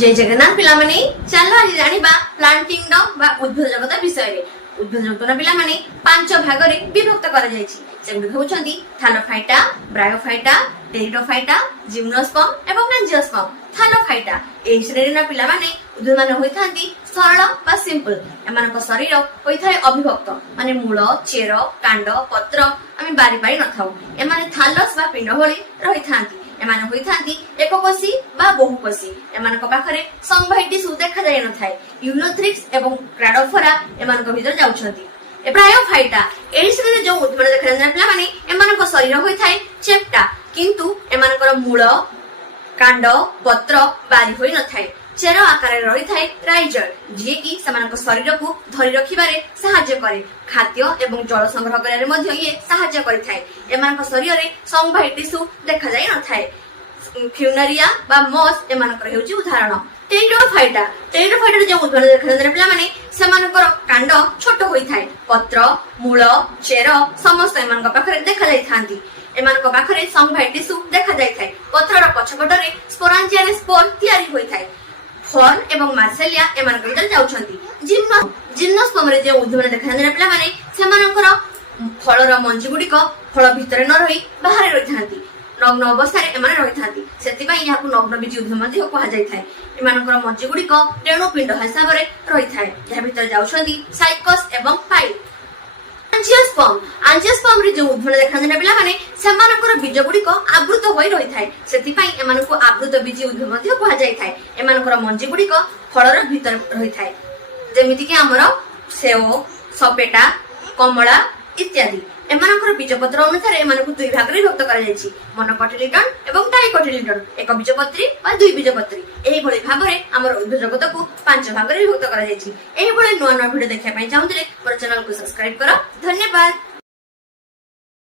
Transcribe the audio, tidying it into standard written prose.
जय जगन्नाथ पिला माने चलो आज जानिबा प्लांट किंगडम बा उद्भिद जगत विषय रे। उद्भिद जगत पिला माने पांच भाग रे विभक्त करा जायछि। सेगुडी होउछन्ती थालोफाइटा, ब्रायोफाइटा, टेरिडोफाइटा, जिम्नोस्पर्म एवं एंजियोस्पर्म। थालोफाइटा एही श्रेणी ना पिला माने उद्भिद माने होइथांती सरल बा सिंपल। एमानक शरीर होइथाय अविभक्त माने मूल, चेर, कांड, पत्र आमे बारी बारी न थाउ। एमाने थालस बा पिंड भଳି रहिथांती। एमाने होइथांती एककोशी बा बहुकोशी। एमानक पाखरे संभाइटिस देखा जाय न थाय। यूलोथ्रिक्स एवं क्राडोफोरा एमानक भीतर जाउछन्ती। ब्रायोफाइटा एही श्रेणी जो उद्भिद देखा जाय पिला माने एमानक शरीर होइथाय चेप्टा किंतु एमानकर मूल, कांड, पत्र बारी होई न थाय। चेर आकार रही थाए राइजर जी की समानक शरीर को धरी रखिबारे सहाय्य करे। खाद्य एवं जल संग्रह करे मध्ये ये सहाय्य करि थाए। एमानक शरीर रे संभाई टिश्यू देखा जाय न थाए। फ्यूनरिया बा मॉस एमानकर हेउची उदाहरण। टेरिडोफाइटा जो उदाहरण देखा जाय पिला माने समानकर कांड छोट होई थाए। पत्र, मूल, चेर समस्त एमानक पाखरे देखा जाय थांती। एमानक पाखरे संभाई टिश्यू देखा जाय थाए। पत्रर पछपटरे स्पोरांजिया रे स्पोर तयारी होई थाए। फॉर्न एवं मार्सेलिया एमानक भीतर जाउछन्ती। जिम्नोस्पर्म रे जे उद्भिद देखा जाय पिला माने सेमानकर फलर मंजी गुडिक फल भितर न रही बाहर रहिथांती। नग्न अवस्था रे एमाने रहिथांती। सेति पई याकु नग्न बीज उद्भिद मध्ये कहा जाय थाए। एमानकर मंजी गुडिक रेणु पिंड हिसाब रे रहि थाए। या भितर जाउछन्ती साइकस एवं पाइल। एंजियोस्पर्म रे जो उद्भिद देखा जाय पिला माने सेमानकर बीज गुडिक आवृत होई रहि थाए। सेति पई एमानकु आवृत बीज उद्भिद मध्ये कहा जाय थाए। एमानकर मंजी गुडिक फलर भितर रहि थाए। जेमिति कि हमर सेव, सपेटा, कमला इत्यादि। एमानकर बीजपत्र अनुसार एमानकु दुई भाग रे विभक्त करा जायछि। मोनोकोटिलिडन एवं डाइकोटिलिडन एक बीजपत्री बा दुई बीजपत्री। एही भଳି भाबरे हमर उद्भिद जगत को पांच भाग रे विभक्त करा जायछि। एही भଳି नुवा नुवा भिडियो देखै पई चाहुतले मोर चैनल को सब्सक्राइब करो। धन्यवाद।